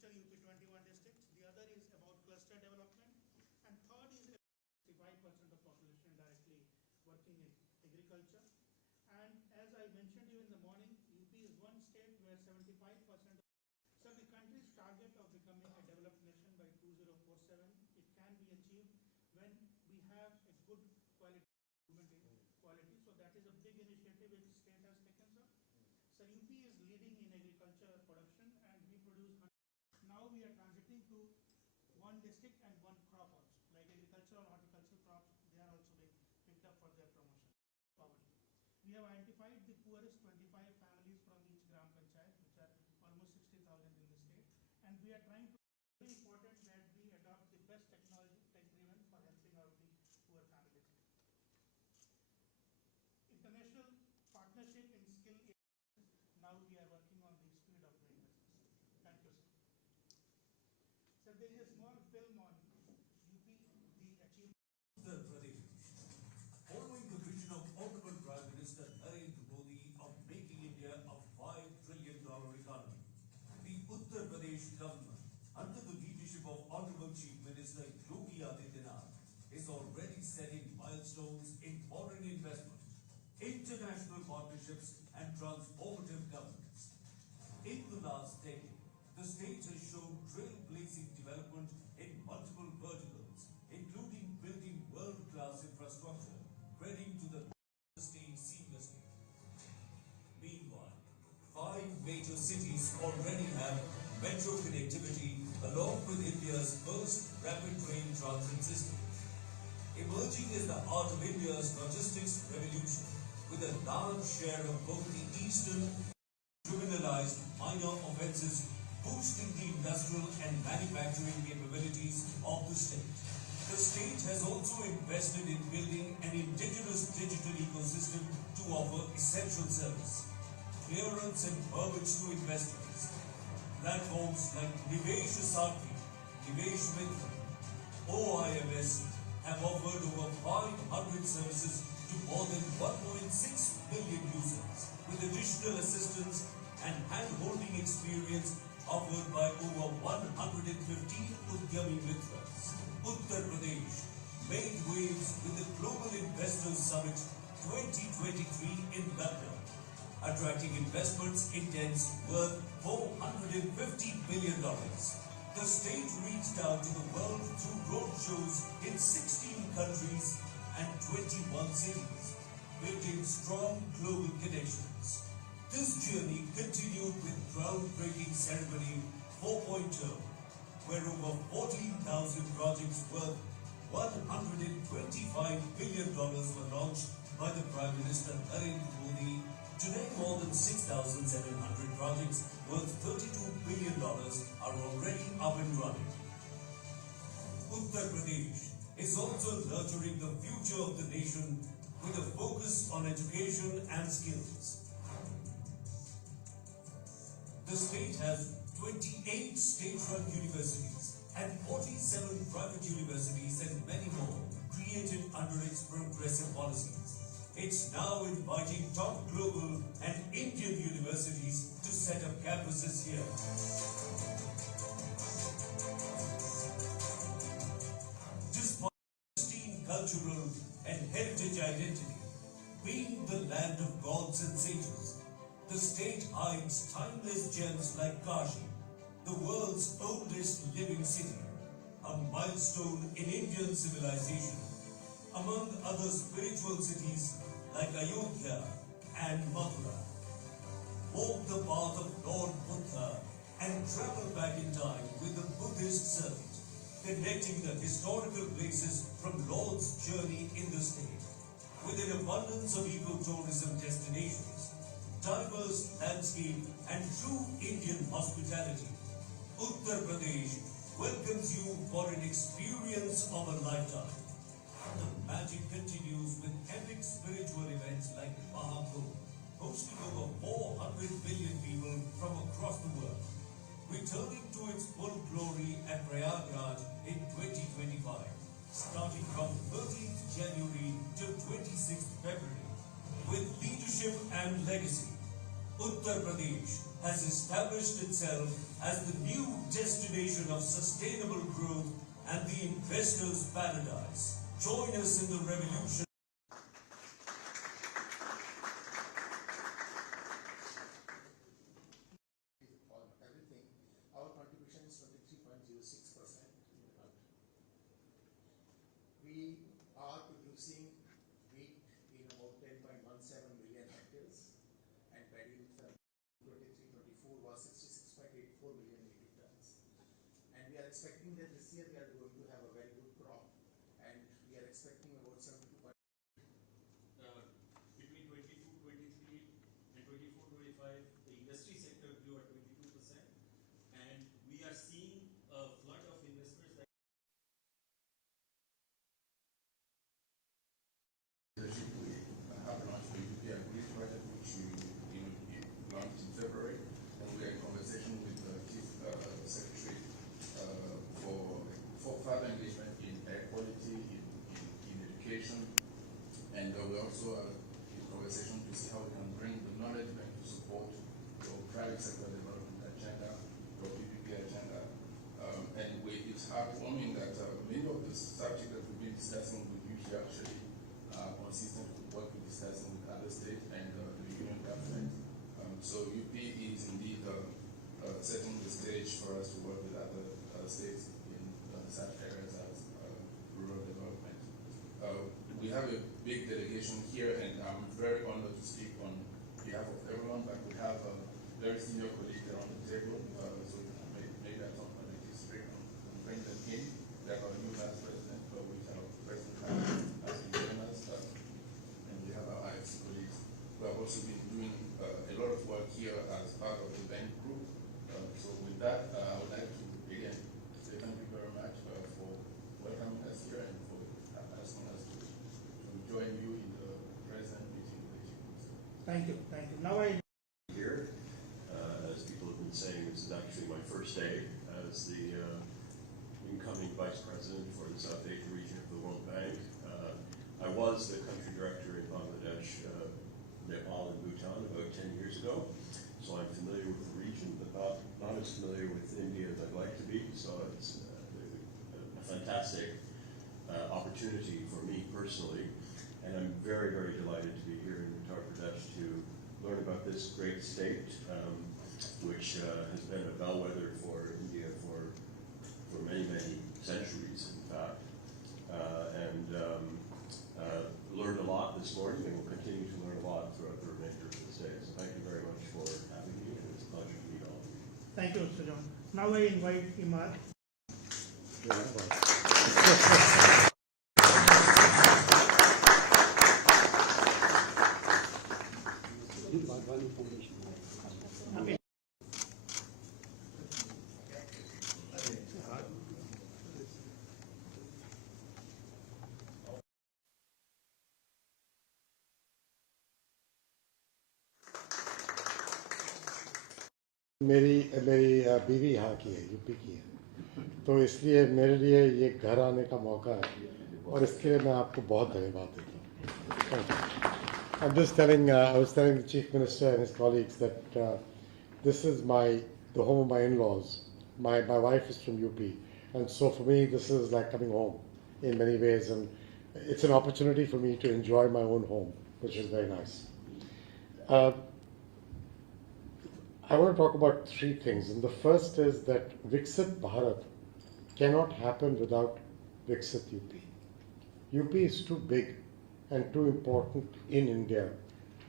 digital UP 21 districts. The other is about cluster development, and third is 65% of population directly working in agriculture. And as I mentioned to you in the morning, UP is one state where 75%. So the country's target of becoming a developed nation by 2047, it can be achieved when we have a good quality improvement in quality. So that is a big initiative which the state has taken. So UP is leading in agriculture production, and we produce. Now we are transiting to one district and one crop also. Like agricultural, horticultural crops, they are also being picked up for their promotion. Poverty. We have identified the poorest 25 families from each gram panchayat, which are almost 60,000 in the state, and we are trying to. Very important that we adopt the best technology, tech-driven, for helping out the poor families. International partnership in skill areas. Now we are working on the speed of doing business. Thank you, sir. So there is a small film on UP, the achievement. Uttar Pradesh. Following the vision of Honorable Prime Minister Narendra Modi of making India a $5 trillion economy, the Uttar Pradesh government, under the leadership of Honorable Chief Minister Yogi Adityanath, is already setting milestones in foreign investment, international partnerships and transformative governance. In the last decade, the state has shown trailblazing development in multiple verticals, including building world-class infrastructure, spreading to the state seamlessly. Meanwhile, 5 major cities already have metro connectivity along with India's first rapid train transit system. Emerging as the heart of India's logistics revolution, with a large share of both the eastern and criminalized minor offences, boosting the industrial and manufacturing capabilities of the state. The state has also invested in building an indigenous digital ecosystem to offer essential service, clearance and permits to investors. Platforms like Nivesh Sathi, Nivesh Mitra, OIMS have offered over 500 services to more than 1.6 million users, with additional assistance and hand-holding experience offered by over 115 Udyami Mitras. Uttar Pradesh made waves with the Global Investors Summit 2023 in London, attracting investments intents worth $450 billion. The state reached out to the world through roadshows in 16 countries and 21 cities, building strong global connections. This journey continued with groundbreaking ceremony 4.0, where over 14,000 projects worth $125 billion were launched by the Prime Minister Narendra Modi. Today, more than 6,700 projects worth $32 billion are already up and running. Uttar Pradesh is also nurturing the future of the nation with a focus on education and skills. The state has 28 state-run universities and 47 private universities and many more created under its progressive policies. It's now inviting top global and Indian universities to set up campuses here. Despite pristine cultural and heritage identity, being the land of gods and sages, the state hides timeless gems like Kashi, the world's oldest living city, a milestone in Indian civilization, among other spiritual cities like Ayodhya and Mathura. Walk the path of Lord Buddha and travel back in time with the Buddhist circuit, connecting the historical places from Lord's journey in the state, with an abundance of ecotourism destinations, diverse landscape and true Indian hospitality. Uttar Pradesh welcomes you for an experience of a lifetime. The magic continues with epic spiritual events like Mahakumbh, hosting over 400 million people from across the world, returning to its full glory at Prayagraj in 2025, starting from 13th January to 26th February. With leadership and legacy, Uttar Pradesh has established itself as the new destination of sustainable growth and the investor's paradise. Join us in the revolution. Everything, our contribution is 23.06%. We are producing wheat in about 10.17 million hectares, and paddy with 23-24 was 66.84 million metric tons. And we are expecting that this year we are going to have a very good crop, and we are expecting about 72. Between 22-23 and 24-25, the industry sector grew at 22%, and we are seeing a flood of investors that We have launched the UPI uplift project, which we launched in February, and we are in conversation with the Chief Secretary for further engagement in air quality, in education, and we're also in conversation to see how we can bring the knowledge bank to support your private sector development agenda, your PPP agenda, and it's heartwarming that many of the subjects that we've been discussing with you here actually are consistent with what we're discussing with other states and the union government. So UP is indeed setting the stage for us to work with other states in such areas as rural development. We have a big delegation here, and I'm very honored to speak on behalf of everyone, but we have a very senior colleague there on the table, so maybe I don't want to district and bring them in. They are our new vice president, which our president has been joining us, and we have our IFC colleagues who have also been doing a lot of work here as part of the bank group. So with that, I would like to again say thank you very much for welcoming us here and for asking us to join you in the present meeting with the Chief Minister. Thank you, thank you. Now I Here, as people have been saying, this is actually my first day as the incoming vice president for the South Asia region of the World Bank. I was the country director in Bangladesh, Nepal, and Bhutan about 10 years ago, so I'm familiar with the region, but not as familiar with India as I'd like to be. So it's a fantastic opportunity for me personally, and I'm very, very delighted to be here in Uttar Pradesh to learn about this great state, which has been a bellwether for India for many, many centuries, in fact, and learned a lot this morning, and will continue to learn a lot throughout the remainder of this day. So thank you very much for having me, and it's a pleasure to meet all of you. thank you, Mr. John. Now I invite Imad. मेरी बीवी यहाँ की है, UP की है, तो इसलिए मेरे लिए ये घर आने का मौका है और इसके लिए मैं आपको बहुत धन्यवाद देता हूँ. I'm just telling, I was telling the Chief Minister and his colleagues that this is the home of my in-laws. My wife is from UP, and so for me this is like coming home in many ways, and it's an opportunity for me to enjoy my own home, which is very nice. I want to talk about three things, and the first is that Viksit Bharat cannot happen without Viksit UP. UP is too big and too important in India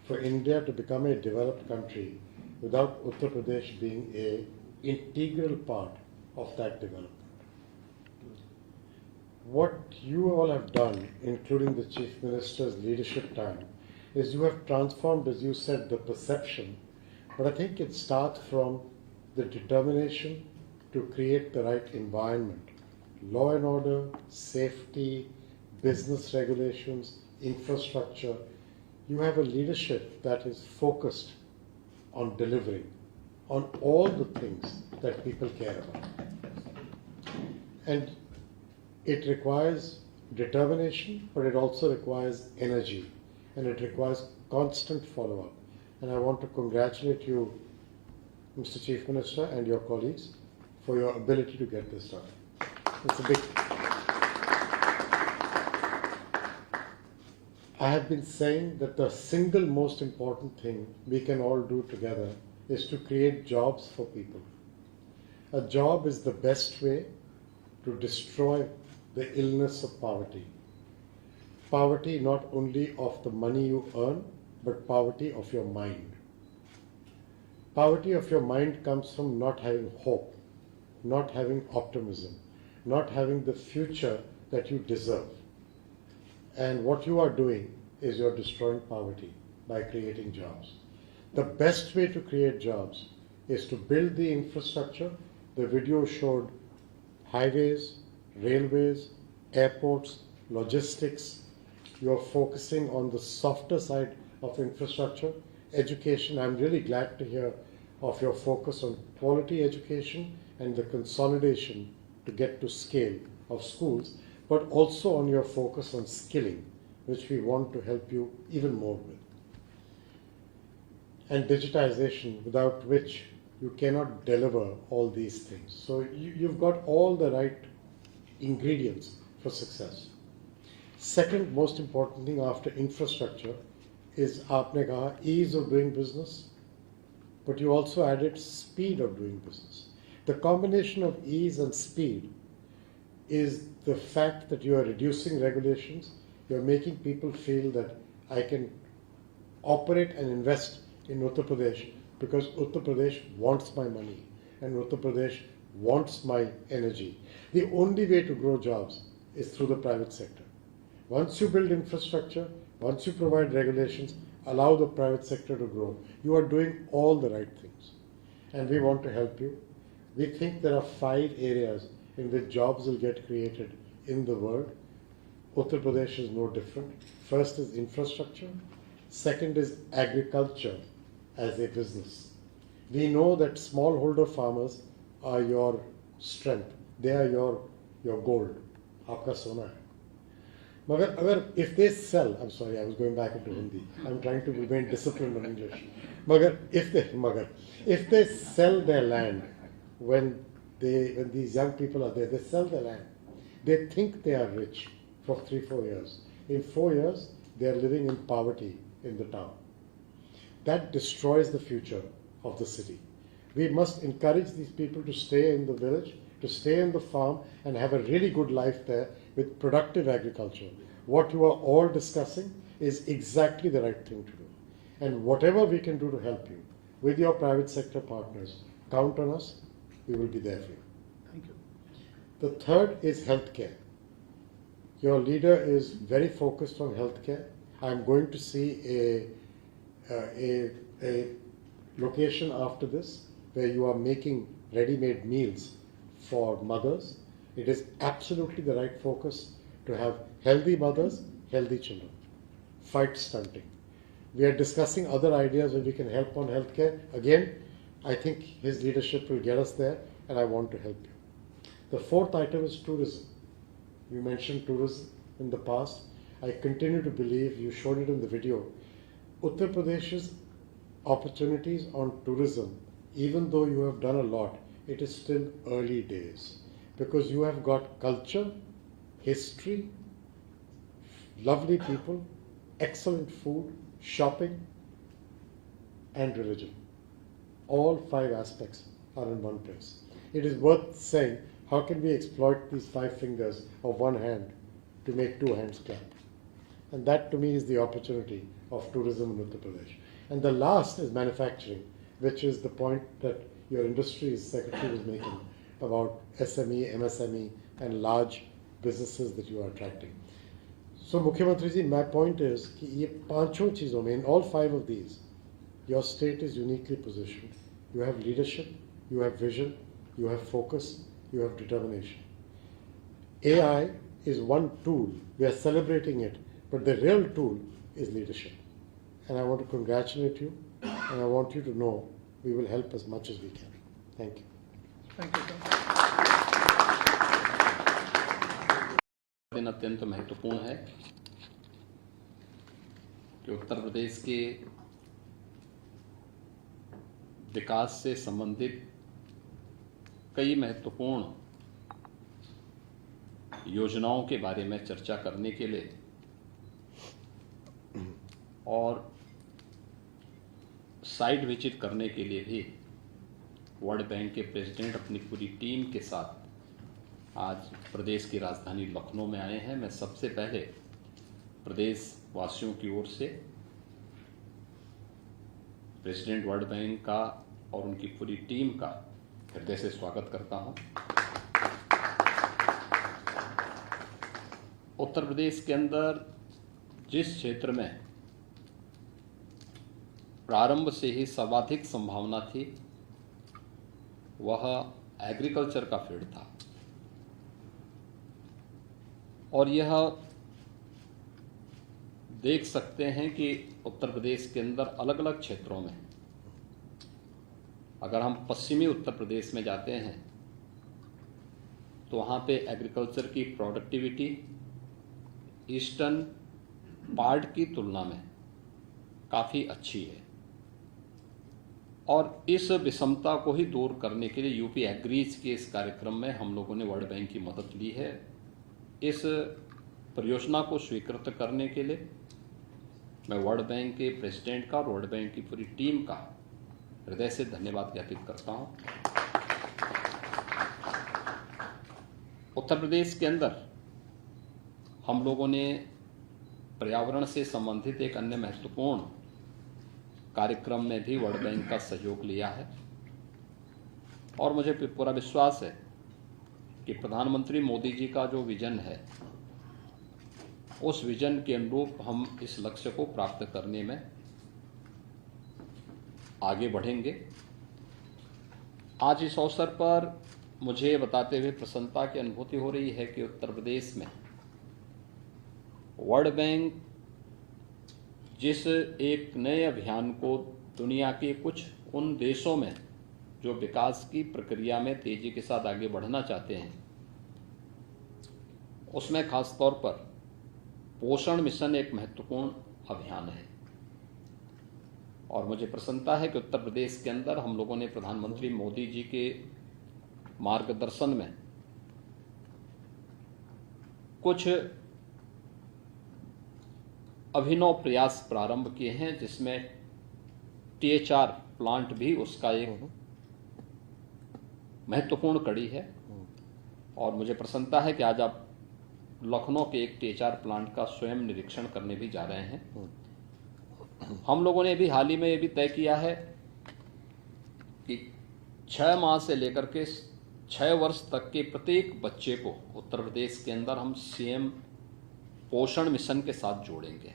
for India to become a developed country without Uttar Pradesh being an integral part of that development. What you all have done, including the Chief Minister's leadership time, is you have transformed, as you said, the perception. But I think it starts from the determination to create the right environment. Law and order, safety, business regulations, infrastructure. You have a leadership that is focused on delivering on all the things that people care about. And it requires determination, but it also requires energy, and it requires constant follow-up. And I want to congratulate you Mr. Chief Minister, and your colleagues for your ability to get this done. It's a big. I have been saying that the single most important thing we can all do together is to create jobs for people. A job is the best way to destroy the illness of poverty. Poverty not only of the money you earn, but poverty of your mind. Poverty of your mind comes from not having hope, not having optimism, not having the future that you deserve. And what you are doing is you're destroying poverty by creating jobs. The best way to create jobs is to build the infrastructure. The video showed highways, railways, airports, logistics. You're focusing on the softer side of infrastructure. Education, I'm really glad to hear of your focus on quality education and the consolidation to get to scale of schools, but also on your focus on skilling, which we want to help you even more with. And digitization, without which you cannot deliver all these things. So you've got all the right ingredients for success. Second most important thing after infrastructure is aapne kaha ease of doing business, but you also added speed of doing business. The combination of ease and speed is the fact that you are reducing regulations, you are making people feel that I can operate and invest in Uttar Pradesh because Uttar Pradesh wants my money and Uttar Pradesh wants my energy. The only way to grow jobs is through the private sector. Once you build infrastructure, once you provide regulations, allow the private sector to grow, you are doing all the right things. And we want to help you. We think there are 5 areas in which jobs will get created in the world. Uttar Pradesh is no different. First is infrastructure. Second is agriculture as a business. We know that smallholder farmers are your strength. They are your gold. Aapka sona hai. Magar, if they sell, I'm sorry, I was going back into Hindi. I'm trying to remain disciplined in English. Magar, if they sell their land, when these young people are there, they sell their land. They think they are rich for 3-4 years. In 4 years, they are living in poverty in the town. That destroys the future of the city. We must encourage these people to stay in the village, to stay in the farm and have a really good life there with productive agriculture. What you are all discussing is exactly the right thing to do. And whatever we can do to help you with your private sector partners, count on us, we will be there for you. Thank you. The third is healthcare. Your leader is very focused on healthcare. I'm going to see a location after this where you are making ready-made meals for mothers. It is absolutely the right focus to have healthy mothers, healthy children. Fight stunting. We are discussing other ideas where we can help on healthcare. Again, I think his leadership will get us there and I want to help you. The fourth item is tourism. You mentioned tourism in the past. I continue to believe, you showed it in the video, Uttar Pradesh's opportunities on tourism, even though you have done a lot, it is still early days. Because you have got culture, history, lovely people, excellent food, shopping, and religion. All 5 aspects are in one place. It is worth saying, how can we exploit these 5 fingers of one hand to make 2 hands clap? And that to me is the opportunity of tourism in Uttar Pradesh. And the last is manufacturing, which is the point that your industries secretary was making about SME, MSME, and large businesses that you are attracting. So, Mukhyamantri ji, my point is that in all 5 of these, your state is uniquely positioned. You have leadership, you have vision, you have focus, you have determination. AI is one tool. We are celebrating it, but the real tool is leadership. And I want to congratulate you, and I want you to know we will help as much as we can. Thank you. Thank you, sir. दिन अत्यंत महत्वपूर्ण है कि उत्तर प्रदेश के विकास से संबंधित कई महत्वपूर्ण योजनाओं के बारे में चर्चा करने के लिए और साइट विजिट करने के लिए भी वर्ल्ड बैंक के प्रेसिडेंट अपनी पूरी टीम के साथ आज प्रदेश की राजधानी लखनऊ में आए हैं। मैं सबसे पहले प्रदेश वासियों की ओर से प्रेसिडेंट वर्ल्ड बैंक का और उनकी पूरी टीम का हृदय से स्वागत करता हूं। उत्तर प्रदेश के अंदर जिस क्षेत्र में प्रारंभ से ही सर्वाधिक संभावना थी वह एग्रीकल्चर का फील्ड था और यह देख सकते हैं कि उत्तर प्रदेश के अंदर अलग अलग क्षेत्रों में, अगर हम पश्चिमी उत्तर प्रदेश में जाते हैं तो वहाँ पे एग्रीकल्चर की प्रोडक्टिविटी ईस्टर्न पार्ट की तुलना में काफ़ी अच्छी है और इस विषमता को ही दूर करने के लिए यूपी एग्रीज के इस कार्यक्रम में हम लोगों ने वर्ल्ड बैंक की मदद ली है। इस परियोजना को स्वीकृत करने के लिए मैं वर्ल्ड बैंक के प्रेसिडेंट का और वर्ल्ड बैंक की पूरी टीम का हृदय से धन्यवाद ज्ञापित करता हूं। उत्तर प्रदेश के अंदर हम लोगों ने पर्यावरण से संबंधित एक अन्य महत्वपूर्ण कार्यक्रम में भी वर्ल्ड बैंक का सहयोग लिया है और मुझे पूरा विश्वास है कि प्रधानमंत्री मोदी जी का जो विजन है उस विजन के अनुरूप हम इस लक्ष्य को प्राप्त करने में आगे बढ़ेंगे। आज इस अवसर पर मुझे बताते हुए प्रसन्नता की अनुभूति हो रही है कि उत्तर प्रदेश में वर्ल्ड बैंक जिस एक नए अभियान को दुनिया के कुछ उन देशों में जो विकास की प्रक्रिया में तेजी के साथ आगे बढ़ना चाहते हैं उसमें खास तौर पर पोषण मिशन एक महत्वपूर्ण अभियान है और मुझे प्रसन्नता है कि उत्तर प्रदेश के अंदर हम लोगों ने प्रधानमंत्री मोदी जी के मार्गदर्शन में कुछ अभिनव प्रयास प्रारंभ किए हैं जिसमें THR प्लांट भी उसका एक महत्वपूर्ण कड़ी है और मुझे प्रसन्नता है कि आज आप लखनऊ के एक THR प्लांट का स्वयं निरीक्षण करने भी जा रहे हैं। हम लोगों ने भी हाल ही में ये भी तय किया है कि 6 माह से लेकर के 6 वर्ष तक के प्रत्येक बच्चे को उत्तर प्रदेश के अंदर हम CM पोषण मिशन के साथ जोड़ेंगे,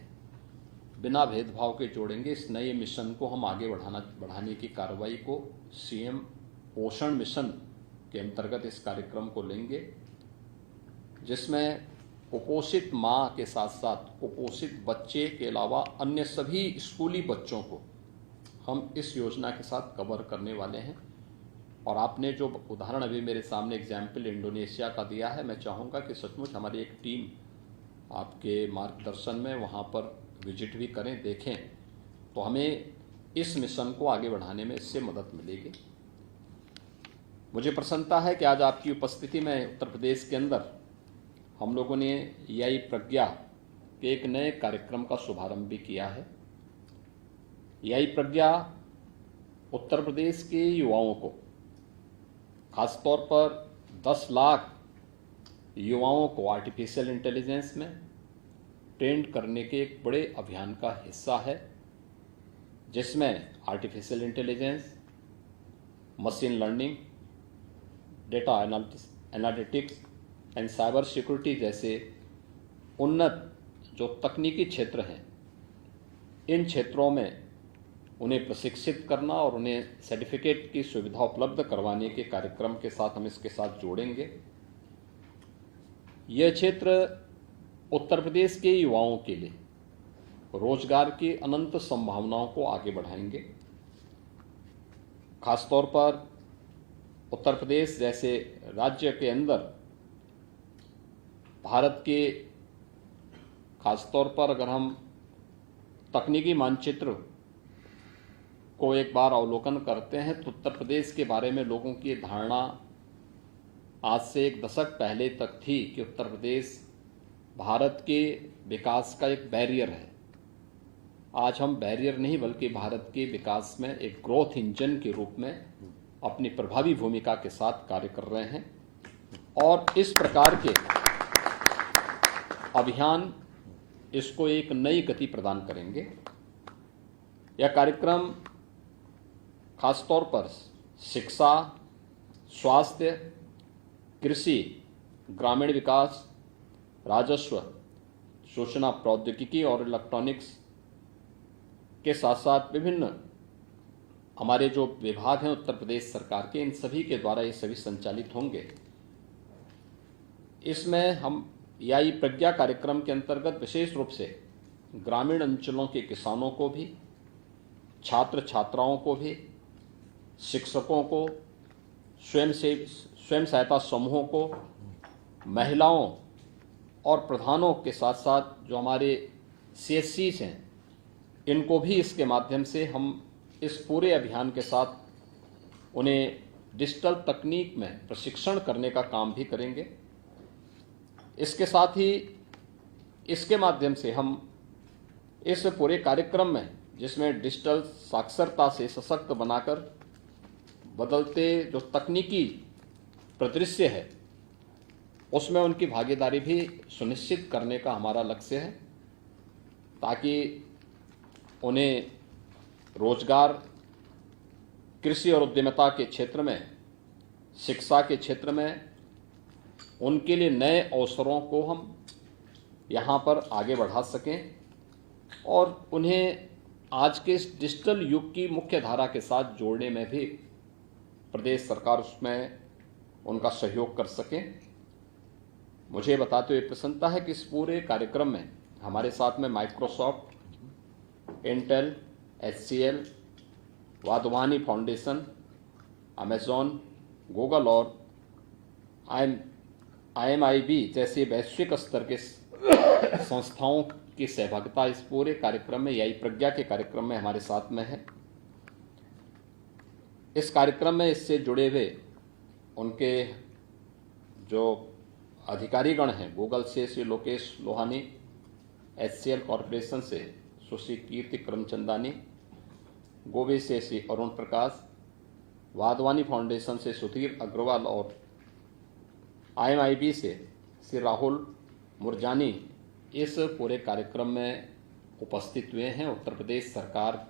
बिना भेदभाव के जोड़ेंगे। इस नए मिशन को हम आगे बढ़ाने की कार्रवाई को CM पोषण मिशन के अंतर्गत इस कार्यक्रम को लेंगे जिसमें कुपोषित माँ के साथ साथ कुपोषित बच्चे के अलावा अन्य सभी स्कूली बच्चों को हम इस योजना के साथ कवर करने वाले हैं। और आपने जो उदाहरण अभी मेरे सामने एग्जाम्पल इंडोनेशिया का दिया है, मैं चाहूँगा कि सचमुच हमारी एक टीम आपके मार्गदर्शन में वहाँ पर विजिट भी करें, देखें, तो हमें इस मिशन को आगे बढ़ाने में इससे मदद मिलेगी। मुझे प्रसन्नता है कि आज आपकी उपस्थिति में उत्तर प्रदेश के अंदर हम लोगों ने EI प्रज्ञा के एक नए कार्यक्रम का शुभारंभ भी किया है। EI प्रज्ञा उत्तर प्रदेश के युवाओं को, खासतौर पर 10 लाख युवाओं को आर्टिफिशियल इंटेलिजेंस में ट्रेंड करने के एक बड़े अभियान का हिस्सा है जिसमें artificial intelligence, machine learning, data analytics and cyber security जैसे उन्नत जो तकनीकी क्षेत्र हैं, इन क्षेत्रों में उन्हें प्रशिक्षित करना और उन्हें सर्टिफिकेट की सुविधा उपलब्ध करवाने के कार्यक्रम के साथ हम इसके साथ जोड़ेंगे। यह क्षेत्र उत्तर प्रदेश के युवाओं के लिए रोजगार की अनंत संभावनाओं को आगे बढ़ाएंगे। खासतौर पर उत्तर प्रदेश जैसे राज्य के अंदर भारत के खासतौर पर अगर हम तकनीकी मानचित्र को एक बार अवलोकन करते हैं तो उत्तर प्रदेश के बारे में लोगों की धारणा आज से एक दशक पहले तक थी कि उत्तर प्रदेश भारत के विकास का एक बैरियर है। आज हम बैरियर नहीं बल्कि भारत के विकास में एक ग्रोथ इंजन के रूप में अपनी प्रभावी भूमिका के साथ कार्य कर रहे हैं और इस प्रकार के अभियान इसको एक नई गति प्रदान करेंगे। यह कार्यक्रम खासतौर पर शिक्षा, स्वास्थ्य, कृषि, ग्रामीण विकास, राजस्व, सूचना प्रौद्योगिकी और इलेक्ट्रॉनिक्स के साथ साथ विभिन्न हमारे जो विभाग हैं उत्तर प्रदेश सरकार के, इन सभी के द्वारा ये सभी संचालित होंगे। इसमें हम याई प्रज्ञा कार्यक्रम के अंतर्गत विशेष रूप से ग्रामीण अंचलों के किसानों को भी, छात्र छात्राओं को भी, शिक्षकों को, स्वयं सहायता समूहों को, महिलाओं और प्रधानों के साथ साथ जो हमारे CSCs हैं, इनको भी इसके माध्यम से हम इस पूरे अभियान के साथ उन्हें डिजिटल तकनीक में प्रशिक्षण करने का काम भी करेंगे। इसके साथ ही इसके माध्यम से हम इस पूरे कार्यक्रम में, जिसमें डिजिटल साक्षरता से सशक्त बनाकर बदलते जो तकनीकी परिदृश्य है उसमें उनकी भागीदारी भी सुनिश्चित करने का हमारा लक्ष्य है, ताकि उन्हें रोजगार, कृषि और उद्यमिता के क्षेत्र में, शिक्षा के क्षेत्र में उनके लिए नए अवसरों को हम यहाँ पर आगे बढ़ा सकें और उन्हें आज के इस डिजिटल युग की मुख्य धारा के साथ जोड़ने में भी प्रदेश सरकार उसमें उनका सहयोग कर सके। मुझे बताते हुए प्रसन्नता है कि इस पूरे कार्यक्रम में हमारे साथ में Microsoft, Intel, HCL, Wadhwani foundation, Amazon, Google और IMIB जैसे वैश्विक स्तर के संस्थाओं की सहभागिता इस पूरे कार्यक्रम में, याई प्रज्ञा के कार्यक्रम में हमारे साथ में है। इस कार्यक्रम में इससे जुड़े हुए उनके जो अधिकारीगण हैं, गूगल से श्री लोकेश लोहानी, HCL कॉरपोरेशन से सुश्री कीर्ति करमचंदानी, गोवे से श्री अरुण प्रकाश, वाधवानी फाउंडेशन से सुधीर अग्रवाल और IMIB से श्री राहुल मुरजानी इस पूरे कार्यक्रम में उपस्थित हुए हैं। उत्तर प्रदेश सरकार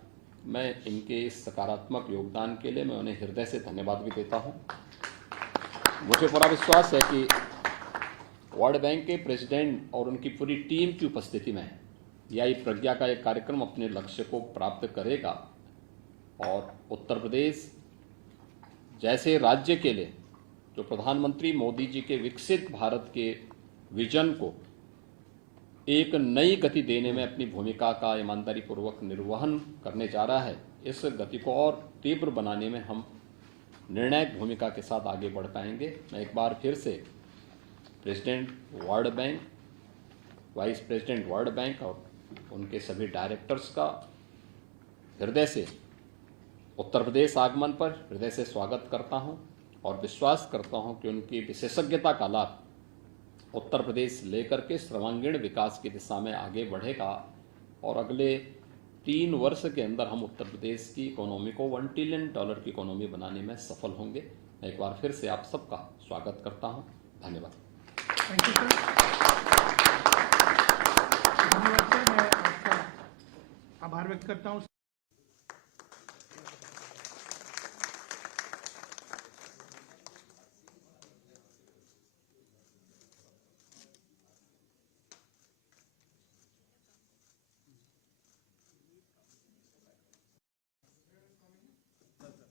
में इनके इस सकारात्मक योगदान के लिए मैं उन्हें हृदय से धन्यवाद भी देता हूं। मुझे पूरा विश्वास है कि वर्ल्ड बैंक के प्रेसिडेंट और उनकी पूरी टीम की उपस्थिति में याई प्रज्ञा का एक कार्यक्रम अपने लक्ष्य को प्राप्त करेगा और उत्तर प्रदेश जैसे राज्य के लिए जो प्रधानमंत्री मोदी जी के विकसित भारत के विजन को एक नई गति देने में अपनी भूमिका का ईमानदारी पूर्वक निर्वहन करने जा रहा है, इस गति को और तीव्र बनाने में हम निर्णायक भूमिका के साथ आगे बढ़ पाएंगे। मैं एक बार फिर से president world bank, vice president world bank और उनके सभी डायरेक्टर्स का हृदय से उत्तर प्रदेश आगमन पर हृदय से स्वागत करता हूं और विश्वास करता हूं कि उनकी विशेषज्ञता का लाभ उत्तर प्रदेश लेकर के सर्वांगीण विकास की दिशा में आगे बढ़ेगा और अगले 3 वर्ष के अंदर हम उत्तर प्रदेश की इकोनॉमी को $1 ट्रिलियन की इकोनॉमी बनाने में सफल होंगे। मैं एक बार फिर से आप सबका स्वागत करता हूं। धन्यवाद। Thank you sir. धन्यवाद सर, मैं आपका आभार व्यक्त करता हूं।